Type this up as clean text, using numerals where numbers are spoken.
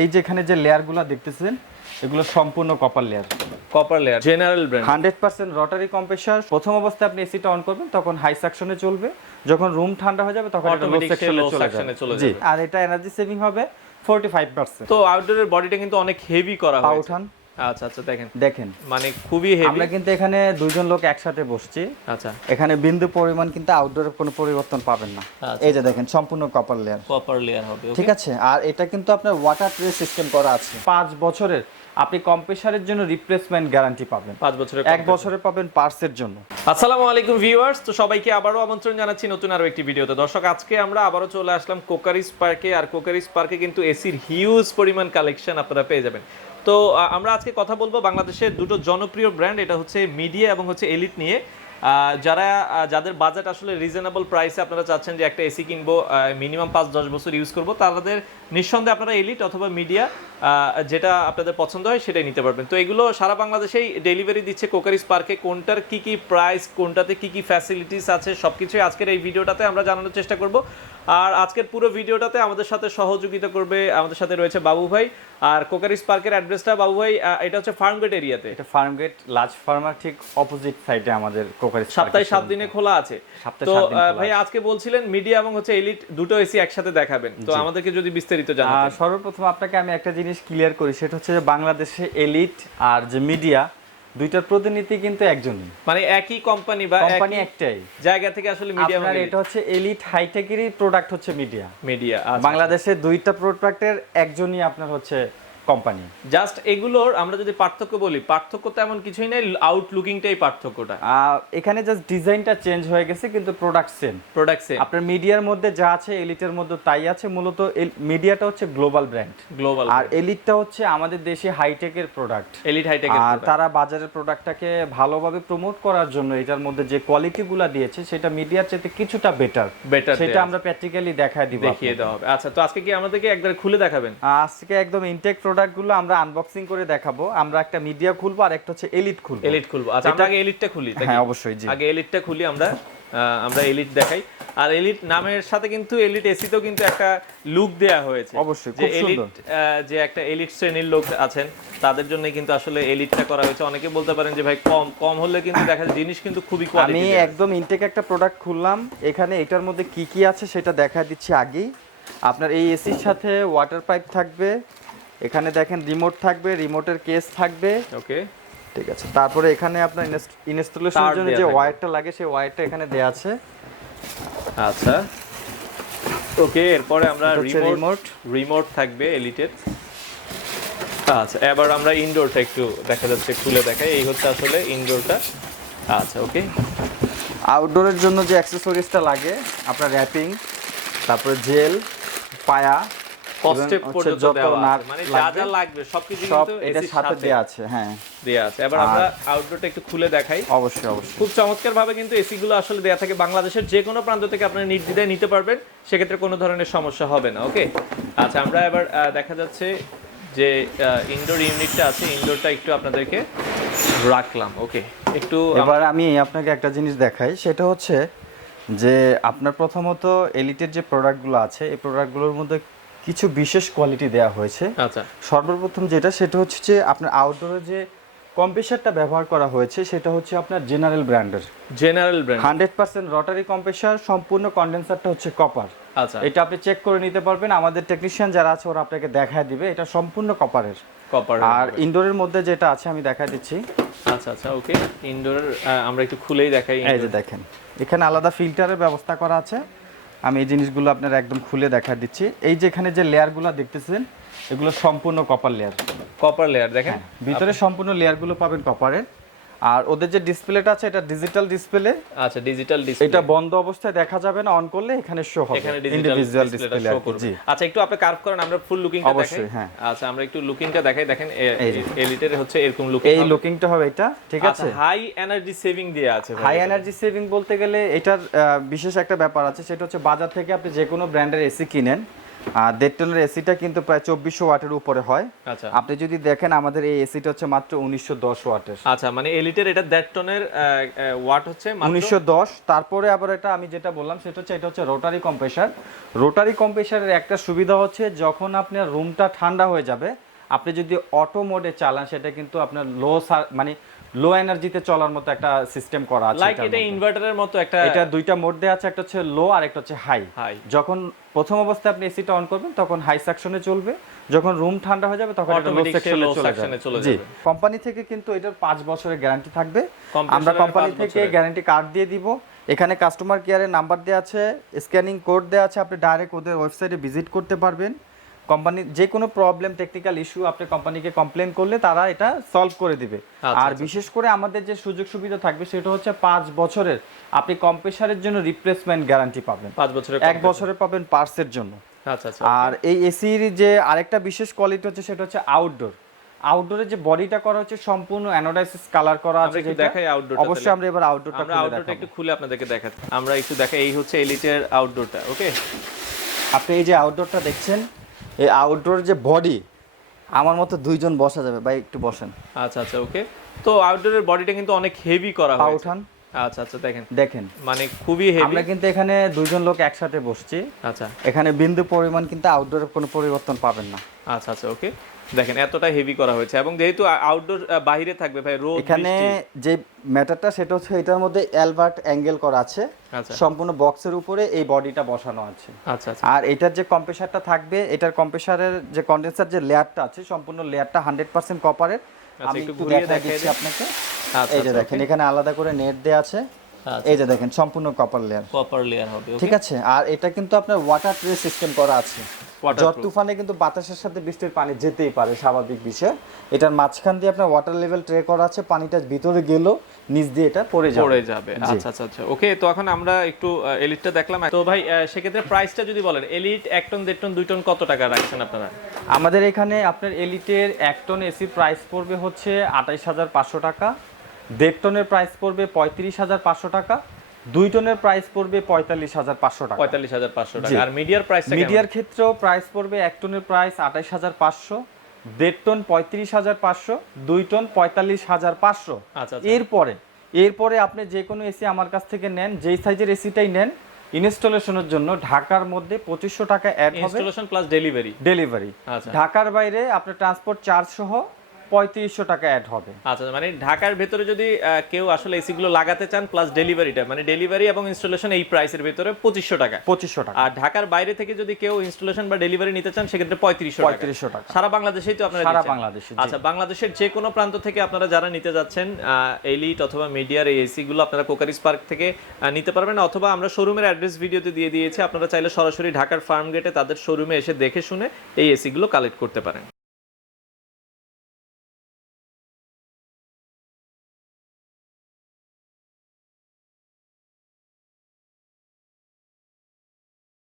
এই যে এখানে যে লেয়ারগুলো দেখতেছেন এগুলো সম্পূর্ণ copper layer. Copper layer general brand 100% Rotary compressor. প্রথম অবস্থায় আপনি এসিটা অন করবেন তখন হাই সেকশনে চলবে, যখন রুম ঠান্ডা হয়ে যাবে তখন এটা লো সেকশনে চলে যাবে। জি, আর এটা এনার্জি সেভিং হবে 45%। তো আউটডোরের বডিটা কিন্তু অনেক হেভি করা হয়েছে। উঠান। আচ্ছা আচ্ছা, দেখেন মানে খুবই হেভি। আমরা কিন্তু এখানে দুইজন লোক একসাথে বসছি। আচ্ছা, এখানে বিন্দু পরিমাণ কিন্তু আউটডোরে কোনো পরিবর্তন পাবেন না। এই যে দেখেন সম্পূর্ণ কপার লেয়ার হবে। ঠিক আছে। আর এটা কিন্তু আপনার ওয়াটার ট্রে সিস্টেম করা আছে। 5 বছরের আপনি কম্প্রেসারের জন্য রিপ্লেসমেন্ট গ্যারান্টি পাবেন। 5 বছরের 1 বছরে পাবেন পার্টসের জন্য। আসসালামু আলাইকুম ভিউয়ার্স, তো সবাইকে আবারো আমন্ত্রণ জানাচ্ছি নতুন আরো একটি ভিডিওতে। দর্শক, আজকে আমরা আবারো চলে আসলাম ক্রকারিজ পার্কে। আর ক্রকারিজ পার্কে কিন্তু এসির হিউজ পরিমাণ কালেকশন আপনারা পেয়ে যাবেন। তো আমরা আজকে কথা বলবো বাংলাদেশের দুটো জনপ্রিয় ব্র্যান্ড, এটা হচ্ছে মিডিয়া এবং হচ্ছে এলিট নিয়ে। যাদের বাজেট আসলে রিজনেবল প্রাইসে আপনারা চাচ্ছেন যে একটা এসি কিনবো, মিনিমাম 5-10 বছর ইউজ করবো, তাদের নিঃসন্দেহে আপনারা এলিট অথবা মিডিয়া যেটা আপনাদের পছন্দ হয় সেটাই নিতে পারবেন। তো এগুলো সারা বাংলাদেশেই ডেলিভারি দিচ্ছে ক্রকারিজ পার্কে। কোনটার কি কি প্রাইস, কোনটাতে কি কি ফ্যাসিলিটিস আছে, সবকিছুই আজকের এই ভিডিওটাতে আমরা জানানোর চেষ্টা করব। আর আজকের পুরো ভিডিওটাতে আমাদের সাথে সহযোগিতা করবে, আমাদের সাথে রয়েছে বাবু ভাই। আর ক্রকারিজ পার্কের অ্যাড্রেসটা বাবু ভাই, এটা হচ্ছে ফার্মগেট এরিয়াতে। এটা ফার্মগেট লার্জ ফার্মার ঠিক অপোজিট সাইডে আমাদের ক্রকারিজ। সপ্তাহে 7 দিনে খোলা আছে। তো ভাই আজকে বলছিলেন মিডিয়া এবং হচ্ছে এলিট দুটো এসি একসাথে দেখাবেন, তো আমাদেরকে যদি বিস্তারিত জানাতেন। সর্বপ্রথম আপনাকে আমি একটা জিনিস ক্লিয়ার করি, সেটা হচ্ছে যে বাংলাদেশে এলিট আর যে মিডিয়া দুইটার প্রতিনিধি কিন্তু একজনই, মানে একই কোম্পানি বা কোম্পানি একটাই জায়গা থেকে আসলে মিডিয়া। আপনার এটা হচ্ছে এলিট হাইটেকেরই প্রোডাক্ট হচ্ছে মিডিয়া। মিডিয়া বাংলাদেশে দুইটা প্রোডাক্টের একজনই আপনার হচ্ছে কোম্পানি। জাস্ট এগুলোর আমরা যদি পার্থক্য বলি, পার্থক্য তেমন কিছুই নাই, আউটলুকিংটাই পার্থক্যটা। এখানে জাস্ট ডিজাইনটা চেঞ্জ হয়ে গেছে কিন্তু প্রোডাক্ট সেম। আপনার মিডিয়ার মধ্যে যা আছে এলিটের মধ্যে তাই আছে। মূলত মিডিয়াটা হচ্ছে গ্লোবাল ব্র্যান্ড, আর এলিটটা হচ্ছে আমাদের দেশে হাইটেকের প্রোডাক্ট, এলিট হাইটেকের। আর তারা বাজারের প্রোডাক্টটাকে ভালোভাবে প্রমোট করার জন্য এটার মধ্যে যে কোয়ালিটিগুলো দিয়েছে সেটা মিডিয়ার চাইতে কিছুটা বেটার। সেটা আমরা প্র্যাকটিক্যালি দেখিয়ে দেওয়া হবে। আচ্ছা, তো আজকে কি আমাদেরকে একবার খুলে দেখাবেন? আজকে একদম ইনটেক প্রোডাক্টগুলো আমরা আনবক্সিং করে দেখাবো। আমরা একটা মিডিয়া খুলবো আর একটা হচ্ছে এলিট খুলবো। আচ্ছা, আমরা আগে এলিটটা খুলি। হ্যাঁ অবশ্যই, জি আগে এলিটটা খুলি। আমরা এলিট দেখাই। আর এলিট নামের সাথে কিন্তু এলিট এসিতেও কিন্তু একটা লুক দেয়া হয়েছে। অবশ্যই যে এলিট, যে একটা এলিট শ্রেণীর লোক আছেন তাদের জন্য কিন্তু আসলে এলিটটা করা হয়েছে। অনেকে বলতে পারেন যে ভাই কম হলে কিন্তু দেখা যায় জিনিস কিন্তু খুবই কোয়ালিটি। আমি একদম ইনটেক একটা প্রোডাক্ট খুললাম। এখানে এটার মধ্যে কি কি আছে সেটা দেখা দিচ্ছি আগেই। আপনার এই এসির সাথে ওয়াটার পাইপ থাকবে, এখানে দেখেন রিমোট থাকবে, রিমোটের কেস থাকবে। ওকে, ঠিক আছে। তারপরে এখানে আপনার ইনস্টলেশনের জন্য যে ওয়্যারটা লাগে সেই ওয়্যারটা এখানে দেয়া আছে। আচ্ছা ওকে, এরপরে আমরা রিমোট থাকবে এলিটের। আচ্ছা, এবার আমরা ইনডোরটা একটু দেখা যাচ্ছে খুলে দেখাই। এই হচ্ছে আসলে ইনডোরটা। আচ্ছা ওকে, আউটডোরের জন্য যে অ্যাকসেসরিজটা লাগে আপনার র‍্যাপিং, তারপরে জেল, পায়া, কস্টেপ পর্যন্ত দেওয়া আছে, মানে যা যা লাগবে সবকিছু কিন্তু এর সাথে দেয়া আছে। হ্যাঁ দেয়া আছে। এবার আমরা আউটডোরটা একটু খুলে দেখাই। অবশ্যই। খুব চমৎকার ভাবে কিন্তু এসি গুলো আসলে দেয়া থাকে। বাংলাদেশের যে কোনো প্রান্ত থেকে আপনারা নির্দ্বিধায় নিতে পারবেন, সেক্ষেত্রে কোনো ধরনের সমস্যা হবে না। ওকে, আচ্ছা আমরা এবার দেখা যাচ্ছে যে ইনডোর ইউনিটটা আছে, ইনডোরটা একটু আপনাদেরকে রাখলাম। ওকে, একটু এবার আমি আপনাকে একটা জিনিস দেখাই, সেটা হচ্ছে যে আপনার প্রথমত এলিটের যে প্রোডাক্টগুলো আছে এই প্রোডাক্টগুলোর মধ্যে কিছু বিশেষ কোয়ালিটি দেওয়া হয়েছে। আচ্ছা, সর্বপ্রথম সেটা হচ্ছে যে আপনার আউটডোরে যে কম্প্রেসারটা ব্যবহার করা হয়েছে সেটা হচ্ছে আপনার জেনারেল ব্র্যান্ড 100% রটারি কম্প্রেসার। সম্পূর্ণ কন্ডেন্সারটা হচ্ছে কপার। আচ্ছা, এটা আপনি চেক করে নিতে পারবেন, আমাদের টেকনিশিয়ান যারা আছে ওরা আপনাকে দেখায় দিবে। এটা সম্পূর্ণ কপার। আর ইনডোরের মধ্যে যেটা আছে আমি দেখাই দিচ্ছি। আচ্ছা আচ্ছা ওকে, ইনডোর আমরা একটু খুলেই দেখাই। এই যে দেখেন এখানে আলাদা ফিল্টারের ব্যবস্থা করা আছে। আমি এই জিনিসগুলো আপনার একদম খুলে দেখা দিচ্ছি। এই যে এখানে যে লেয়ারগুলো দেখতেছেন এগুলো সম্পূর্ণ কপার লেয়ার। দেখেন ভিতরে সম্পূর্ণ লেয়ারগুলো পাবেন কপারের। আর ওদের যে ডিসপ্লেটা আছে এটা ডিজিটাল ডিসপ্লে। আচ্ছা, ডিজিটাল ডিসপ্লে। এটা বন্ধ অবস্থায় দেখা যাবে না, অন করলে এখানে শো হবে, এখানে ইন্ডিভিজুয়াল ডিসপ্লে শো করবে। জি, আচ্ছা একটু আপনি কার্ভ করেন, আমরা ফুল লুকিংটা দেখাই। অবশ্যই, হ্যাঁ। আচ্ছা, আমরা একটু লুকিংটা দেখাই। দেখেন এলিটের হচ্ছে এরকম লুকিং, এই লুকিংটা হবে এটা। ঠিক আছে, হাই এনার্জি সেভিং দেয়া আছে। হাই এনার্জি সেভিং বলতে গেলে এটার বিশেষ একটা ব্যাপার আছে, সেটা হচ্ছে বাজার থেকে আপনি যে কোনো ব্র্যান্ডের এসি কিনেন আর 1.5 টনের এসিটা কিন্তু প্রায় 2400 ওয়াটের উপরে হয়। আচ্ছা, আপনি যদি দেখেন আমাদের এই এসিটা হচ্ছে মাত্র 1910 ওয়াটের। আচ্ছা, মানে এলিটের এটা 1.5 টনের ওয়াট হচ্ছে মাত্র 1910। তারপরে আবার এটা আমি যেটা বললাম সেটা হচ্ছে রোটারি কম্প্রেসার। রোটারি কম্প্রেসারের একটা সুবিধা হচ্ছে যখন আপনার রুমটা ঠান্ডা হয়ে যাবে, আপনি যদি অটো মোডে চালান সেটা কিন্তু আপনার মানে লো এনার্জিতে চলার মতো একটা সিস্টেম করা আছে। লাইক এটা ইনভার্টারের মতো একটা, এটা দুইটা মোড দেয়া আছে, একটা হচ্ছে লো আর একটা হচ্ছে হাই। যখন প্রথম অবস্থায় আপনি এসিটা অন করবেন তখন হাই সেকশনে চলবে, যখন রুম ঠান্ডা হয়ে যাবে তখন এটা লো সেকশনে চলে যাবে। কোম্পানি থেকে কিন্তু এটার 5 বছরের গ্যারান্টি থাকবে। আমরা কোম্পানি থেকে গ্যারান্টি কার্ড দিয়ে দিব। এখানে কাস্টমার কেয়ারের নাম্বার দেওয়া আছে, স্ক্যানিং কোড দেওয়া আছে, আপনি ডাইরেক্ট ওদের ওয়েবসাইটে ভিজিট করতে পারবেন। কোম্পানির যে কোনো প্রবলেম, টেকনিক্যাল ইস্যু আপনি কোম্পানিকে কমপ্লেন করলে তারা এটা সলভ করে দিবে। আর বিশেষ করে আমাদের যে সুযোগ সুবিধা থাকবে সেটা হচ্ছে 5 বছরের আপনি কম্প্রেসারের জন্য রিপ্লেসমেন্ট গ্যারান্টি পাবেন, 5 বছরের, 1 বছরের পাবেন পার্টসের জন্য। আচ্ছা আচ্ছা। আর এই এসির যে আরেকটা বিশেষ কোয়ালিটি হচ্ছে সেটা হচ্ছে আউটডোরে যে বডিটা করা হচ্ছে সম্পূর্ণ অ্যানোডাইসিস কালার করা আছে। যেটা দেখাই আউটডোরটা, অবশ্যই আমরা এবার আউটডোরটা একটু খুলে আপনাদেরকে দেখাচ্ছি। আমরা একটু দেখাই, এই হচ্ছে এলিটের আউটডোরটা। ওকে, আপনি এই যে আউটডোরটা দেখছেন, এই আউটডোর যে বডি, আমার মতো 2 জন বসা যাবে ভাই, একটু বসেন। আচ্ছা আচ্ছা, ওকে। তো আউটডোরের বডিটা কিন্তু অনেক হেভি করা হয়েছে। উঠান। আচ্ছা আচ্ছা, দেখেন মানে খুবই হেভি। আমরা কিন্তু এখানে 2 জন লোক একসাথে বসছি। আচ্ছা, এখানে বিন্দু পরিমাণ কিন্তু আউটডোরে কোনো পরিবর্তন পাবেন না। আচ্ছা আচ্ছা, ওকে। দেখেন এতটা হেভি করা হয়েছে, এবং যেহেতু আউটডোর বাইরে থাকবে ভাই, রোদ এখানে যে ম্যাটারটা সেটা হচ্ছে এটার মধ্যে অ্যালবার্ট অ্যাঙ্গেল করা আছে। আচ্ছা, সম্পূর্ণ বক্সের উপরে এই বডিটা বসানো আছে। আচ্ছা আচ্ছা। আর এটার যে কম্প্রেসারটা থাকবে, এটার কম্প্রেসারের যে কন্ডেন্সার যে লেয়ারটা আছে সম্পূর্ণ লেয়ারটা 100% কপারের। আমি একটু ঘুরিয়ে দেখাচ্ছি আপনাকে। এই যে দেখেন এখানে আলাদা করে নেট দেয়া আছে। এই যে দেখেন সম্পূর্ণ কপার লেয়ার হবে। ঠিক আছে। আর এটা কিন্তু আপনার ওয়াটার ট্রে সিস্টেম করা আছে। ঝড় তুফানে কিন্তু বাতাসের সাথে বৃষ্টির পানি যেতেই পারে, স্বাভাবিক বিষয়। এটার মাঝখান দিয়ে আপনার ওয়াটার লেভেল ট্রে করা আছে, পানিটা ভিতরে গেলেও নিচ দিয়ে এটা পড়ে যাবে। আচ্ছা আচ্ছা আচ্ছা, ওকে। তো এখন আমরা একটু এলিটটা দেখলাম। তো ভাই সেক্ষেত্রে প্রাইসটা যদি বলেন, এলিট 1 টন, 1.5 টন, 2 টন কত টাকা রাখছেন আপনারা? আমাদের এখানে আপনার এলিটের 1 টন এসি প্রাইস পড়বে হচ্ছে 28500 টাকা, 1.5 টনের প্রাইস পড়বে 35500 টাকা, 2 টনের প্রাইস পড়বে 45500 টাকা। 45500 টাকা। আর মিডিয়ার প্রাইসটা কেমন? মিডিয়ার ক্ষেত্রেও প্রাইস পড়বে 1 টনের প্রাইস 28500, 1.5 টন 35500, 2 টন 45500। আচ্ছা, এরপরে আপনি যে কোনো এসি আমার কাছ থেকে নেন, যেই সাইজের এসিটাই নেন, ইনস্টলেশনের জন্য ঢাকার মধ্যে 2500 টাকা অ্যাড হবে, ইনস্টলেশন প্লাস ডেলিভারি। আচ্ছা, ঢাকার বাইরে আপনার ট্রান্সপোর্ট চার্জ সহ 3500 টাকা অ্যাড হবে। আচ্ছা, মানে ঢাকার ভেতরে যদি কেউ আসলে এসি গুলো লাগাতে চান প্লাস ডেলিভারিটা, মানে ডেলিভারি এবং ইনস্টলেশন এই প্রাইসের ভেতরে 2500 টাকা। আর ঢাকার বাইরে থেকে যদি কেউ ইনস্টলেশন বা ডেলিভারি নিতে চান সেক্ষেত্রে 3500 টাকা। সারা বাংলাদেশেই তো আপনারা সারা বাংলাদেশে। আচ্ছা, বাংলাদেশের যে কোনো প্রান্ত থেকে আপনারা যারা নিতে যাচ্ছেন এলিট অথবা মিডিয়ার এই এসি গুলো আপনারা কোকারিস পার্ক থেকে নিতে পারবেন, অথবা আমরা শোরুমের অ্যাড্রেস ভিডিওতে দিয়ে দিয়েছি, আপনারা চাইলে সরাসরি ঢাকার ফার্মগেটে তাদের শোরুমে এসে দেখে শুনে এই এসি গুলো কালেক্ট করতে পারেন।